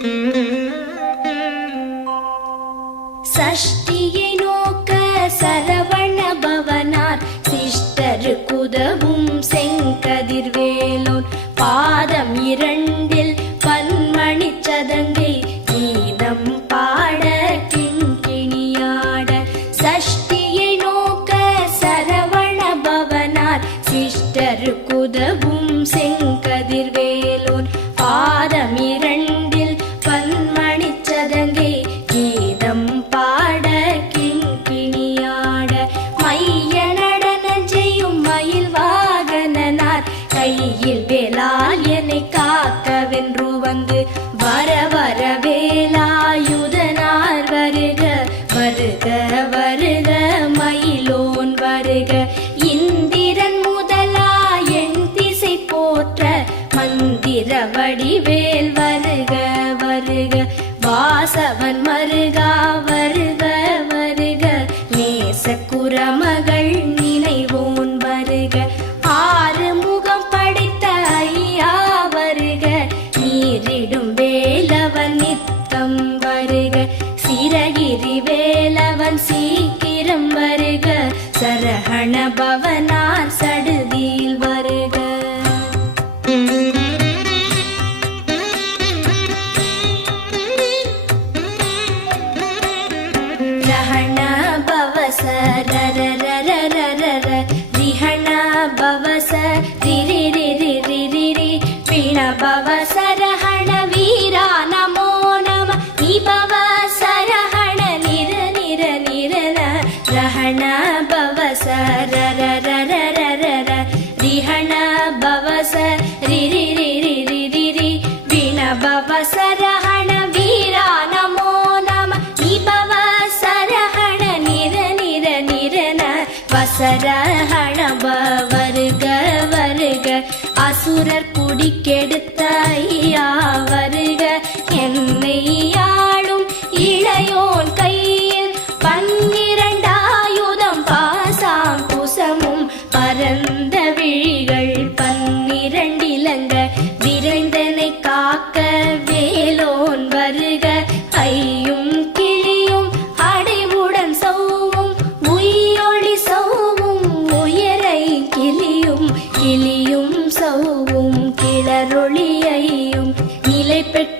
Mm-hmm. வழியில் வேலால் என்னை காக்கவென்று வந்து வர வர வேலாயுதனார் வருக வருக வருக மயிலோன் வருக. இந்திரன் முதலா என் திசை போற்ற மந்திர வடிவேல் வருக வருக. வாசவன் மருகா வருக வருக. நேச குரம வீரகிரி வேலவன் சீக்கிரம் வருக. சரஹண பவனார் சடு பவச ரி ரி ரி ரி ரி ரி ரி. வீண பவச ரஹண வீரா நமோ நம. நீ பவச ரஹண நிர நிர நிரன வசரஹண வருக வருக. அசுரர் குடிக்கெடுத்த ஐயா வருக. என்னை பெற்ற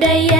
budaya